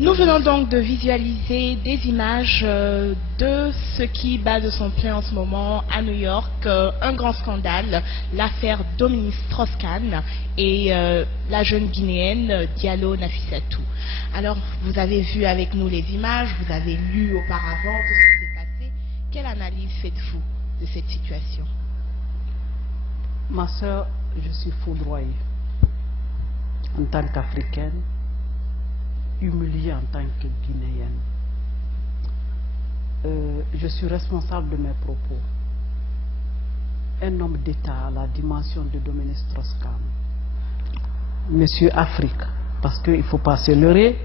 Nous venons donc de visualiser des images de ce qui bat de son plein en ce moment à New York, un grand scandale, l'affaire Dominique Strauss-Kahn et la jeune Guinéenne Diallo Nafissatou. Alors, vous avez vu avec nous les images, vous avez lu auparavant tout ce qui s'est passé. Quelle analyse faites-vous de cette situation? Ma sœur, je suis foudroyée en tant qu'Africaine, humiliée en tant que Guinéenne. Je suis responsable de mes propos. Un homme d'État à la dimension de Dominique Strauss-Kahn, Monsieur Afrique, parce qu'il ne faut pas se leurrer,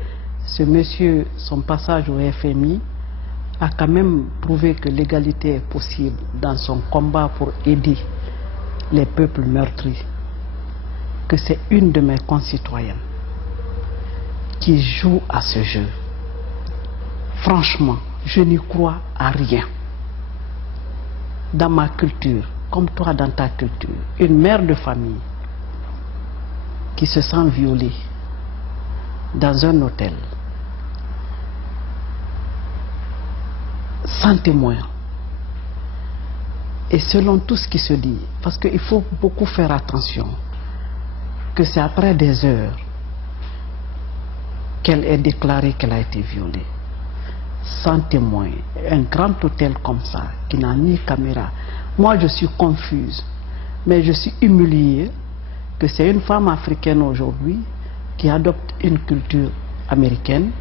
ce monsieur, son passage au FMI, a quand même prouvé que l'égalité est possible dans son combat pour aider les peuples meurtris, que c'est une de mes concitoyennes qui joue à ce jeu. Franchement, je n'y crois à rien. Dans ma culture, comme toi dans ta culture, une mère de famille qui se sent violée dans un hôtel, sans témoin, et selon tout ce qui se dit, parce qu'il faut beaucoup faire attention, que c'est après des heures qu'elle ait déclaré qu'elle a été violée, sans témoin, un grand hôtel comme ça, qui n'a ni caméra. Moi, je suis confuse, mais je suis humiliée que c'est une femme africaine aujourd'hui qui adopte une culture américaine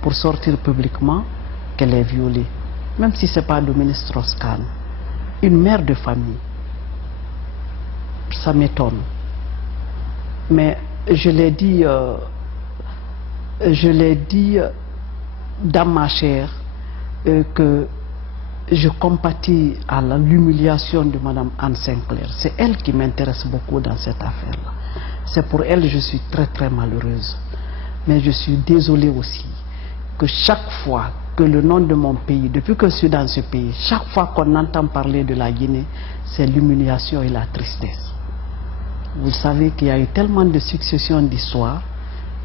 pour sortir publiquement qu'elle est violée, même si ce n'est pas Dominique Strauss-Kahn, une mère de famille. Ça m'étonne. Mais je l'ai dit dans ma chair que je compatis à l'humiliation de Mme Anne Sinclair. C'est elle qui m'intéresse beaucoup dans cette affaire-là. C'est pour elle que je suis très très malheureuse. Mais je suis désolée aussi que chaque fois que le nom de mon pays, depuis que je suis dans ce pays, chaque fois qu'on entend parler de la Guinée, c'est l'humiliation et la tristesse. Vous savez qu'il y a eu tellement de successions d'histoires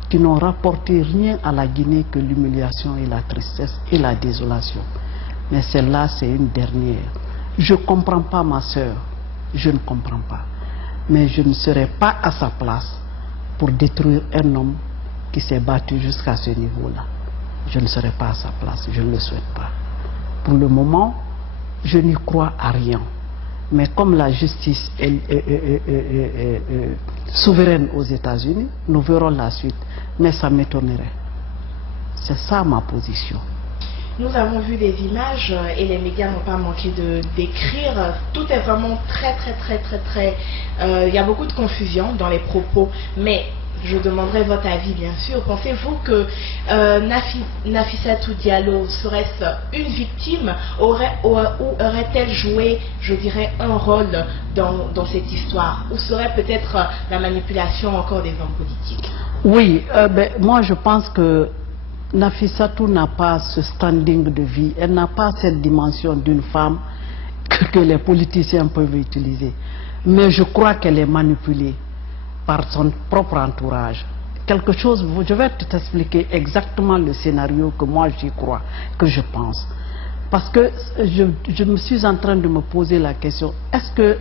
qui n'ont rapporté rien à la Guinée que l'humiliation et la tristesse et la désolation. Mais celle-là, c'est une dernière. Je ne comprends pas, ma sœur, je ne comprends pas. Mais je ne serai pas à sa place pour détruire un homme qui s'est battu jusqu'à ce niveau-là. Je ne serai pas à sa place, je ne le souhaite pas. Pour le moment, je n'y crois à rien. Mais comme la justice est souveraine aux États-Unis, nous verrons la suite. Mais ça m'étonnerait. C'est ça ma position. Nous avons vu des images et les médias n'ont pas manqué de décrire. Tout est vraiment très. Il y a beaucoup de confusion dans les propos, mais je demanderai votre avis, bien sûr. Pensez-vous que Nafissatou Diallo serait-ce une victime ou aurait-elle joué, je dirais, un rôle dans cette histoire? Ou serait peut-être la manipulation encore des hommes politiques? Oui, moi je pense que Nafissatou n'a pas ce standing de vie. Elle n'a pas cette dimension d'une femme que les politiciens peuvent utiliser. Mais je crois qu'elle est manipulée par son propre entourage. Quelque chose, je vais t'expliquer exactement le scénario que moi j'y crois, que je pense. Parce que je me suis en train de me poser la question, est-ce que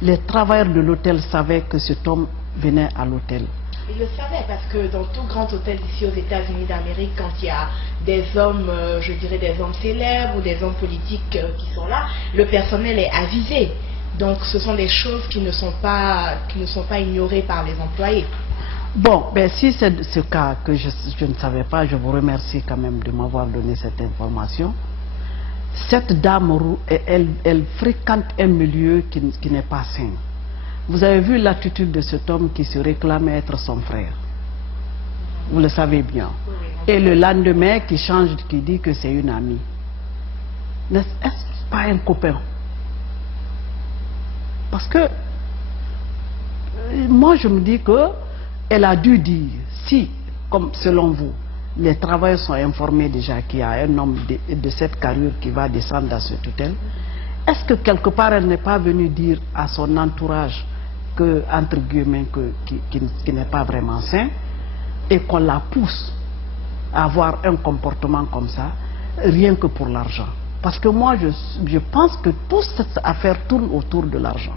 les travailleurs de l'hôtel savaient que cet homme venait à l'hôtel? Ils le savaient parce que dans tout grand hôtel ici aux États-Unis d'Amérique, quand il y a des hommes, je dirais des hommes célèbres ou des hommes politiques qui sont là, le personnel est avisé. Donc ce sont des choses qui ne sont pas ignorées par les employés. Bon, si c'est ce cas que je ne savais pas, je vous remercie quand même de m'avoir donné cette information. Cette dame, elle fréquente un milieu qui n'est pas sain. Vous avez vu l'attitude de cet homme qui se réclamait être son frère. Vous le savez bien. Et le lendemain, qui change, qui dit que c'est une amie. Est-ce pas un copain? Parce que moi je me dis qu'elle a dû dire, si, comme selon vous, les travailleurs sont informés déjà qu'il y a un homme de cette carrure qui va descendre dans cet hôtel, est-ce que quelque part elle n'est pas venue dire à son entourage que, entre guillemets, qui n'est pas vraiment sain, et qu'on la pousse à avoir un comportement comme ça, rien que pour l'argent. Parce que moi, je pense que toute cette affaire tourne autour de l'argent.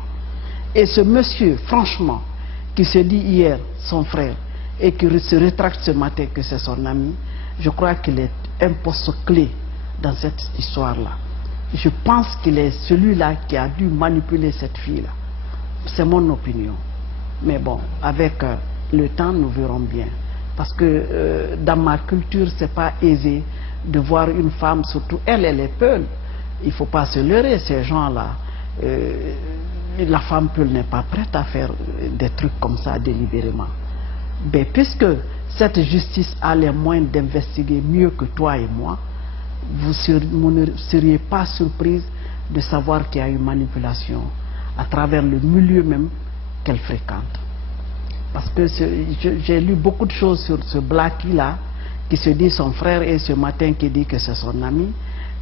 Et ce monsieur, franchement, qui se dit hier son frère et qui se rétracte ce matin que c'est son ami, je crois qu'il est un poste clé dans cette histoire-là. Je pense qu'il est celui-là qui a dû manipuler cette fille-là. C'est mon opinion. Mais bon, avec le temps, nous verrons bien. Parce que dans ma culture, c'est pas aisé de voir une femme, surtout elle est peule. Il ne faut pas se leurrer, ces gens-là. La femme peule n'est pas prête à faire des trucs comme ça délibérément. Mais puisque cette justice a les moyens d'investiguer mieux que toi et moi, vous ne seriez pas surprise de savoir qu'il y a une manipulation à travers le milieu même qu'elle fréquente. Parce que j'ai lu beaucoup de choses sur ce Blackie-là, qui se dit son frère, et ce matin qui dit que c'est son ami.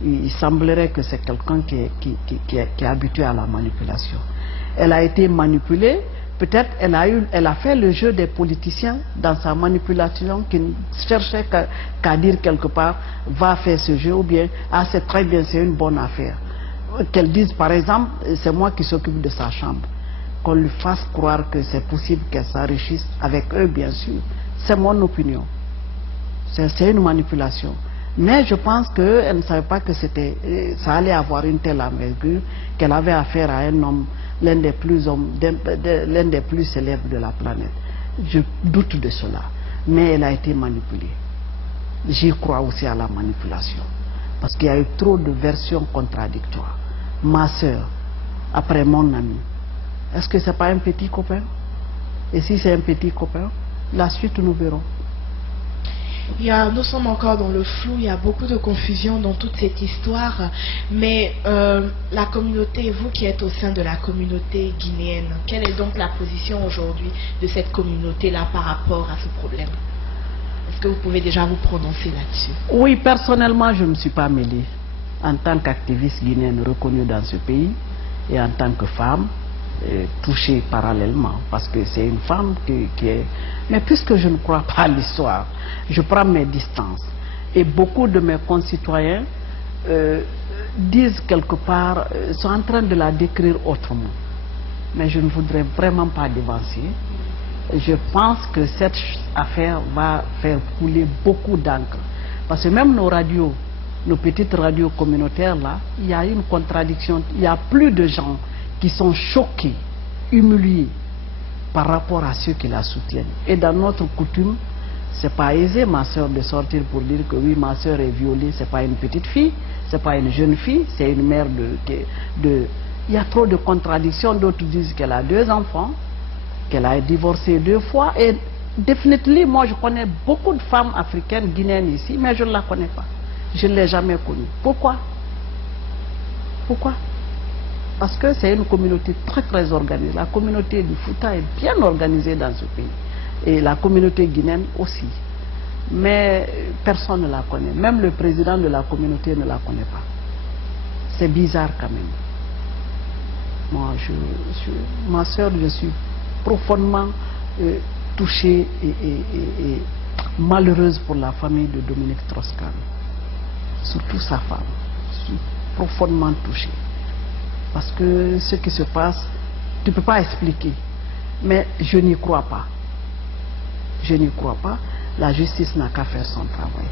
Il semblerait que c'est quelqu'un qui est habitué à la manipulation. Elle a été manipulée, peut-être elle a fait le jeu des politiciens dans sa manipulation, qui ne cherchait qu'à dire quelque part, va faire ce jeu, ou bien, ah c'est très bien, c'est une bonne affaire. Qu'elle dise par exemple, c'est moi qui s'occupe de sa chambre. Qu'on lui fasse croire que c'est possible qu'elle s'enrichisse avec eux, bien sûr. C'est mon opinion. C'est une manipulation. Mais je pense qu'elle ne savait pas que ça allait avoir une telle envergure, qu'elle avait affaire à un homme, l'un des plus célèbres de la planète. Je doute de cela. Mais elle a été manipulée. J'y crois aussi à la manipulation. Parce qu'il y a eu trop de versions contradictoires. Ma soeur, après mon ami, est-ce que ce n'est pas un petit copain? Et si c'est un petit copain, la suite nous verrons. Nous sommes encore dans le flou, il y a beaucoup de confusion dans toute cette histoire, mais la communauté, vous qui êtes au sein de la communauté guinéenne, quelle est donc la position aujourd'hui de cette communauté-là par rapport à ce problème? Est-ce que vous pouvez déjà vous prononcer là-dessus? Oui, personnellement, je ne me suis pas mêlée en tant qu'activiste guinéenne reconnue dans ce pays et en tant que femme touchée parallèlement, parce que c'est une femme qui est... Mais puisque je ne crois pas à l'histoire, je prends mes distances. Et beaucoup de mes concitoyens disent quelque part, sont en train de la décrire autrement. Mais je ne voudrais vraiment pas devancer. Je pense que cette affaire va faire couler beaucoup d'encre. Parce que même nos radios, nos petites radios communautaires là, il y a une contradiction. Il y a plus de gens qui sont choqués, humiliés par rapport à ceux qui la soutiennent. Et dans notre coutume, c'est pas aisé, ma soeur, de sortir pour dire que oui, ma soeur est violée. C'est pas une petite fille, c'est pas une jeune fille, c'est une mère de... Il y a trop de contradictions. D'autres disent qu'elle a 2 enfants, qu'elle a divorcé 2 fois. Et définitivement, moi je connais beaucoup de femmes africaines, guinéennes ici, mais je ne la connais pas. Je ne l'ai jamais connue. Pourquoi? Pourquoi? Parce que c'est une communauté très organisée. La communauté du Fouta est bien organisée dans ce pays. Et la communauté guinéenne aussi. Mais personne ne la connaît. Même le président de la communauté ne la connaît pas. C'est bizarre quand même. Moi, ma soeur, je suis profondément touchée et malheureuse pour la famille de Dominique Strauss-Kahn. Surtout sa femme. Je suis profondément touchée. Parce que ce qui se passe, tu ne peux pas expliquer. Mais je n'y crois pas. Je n'y crois pas. La justice n'a qu'à faire son travail.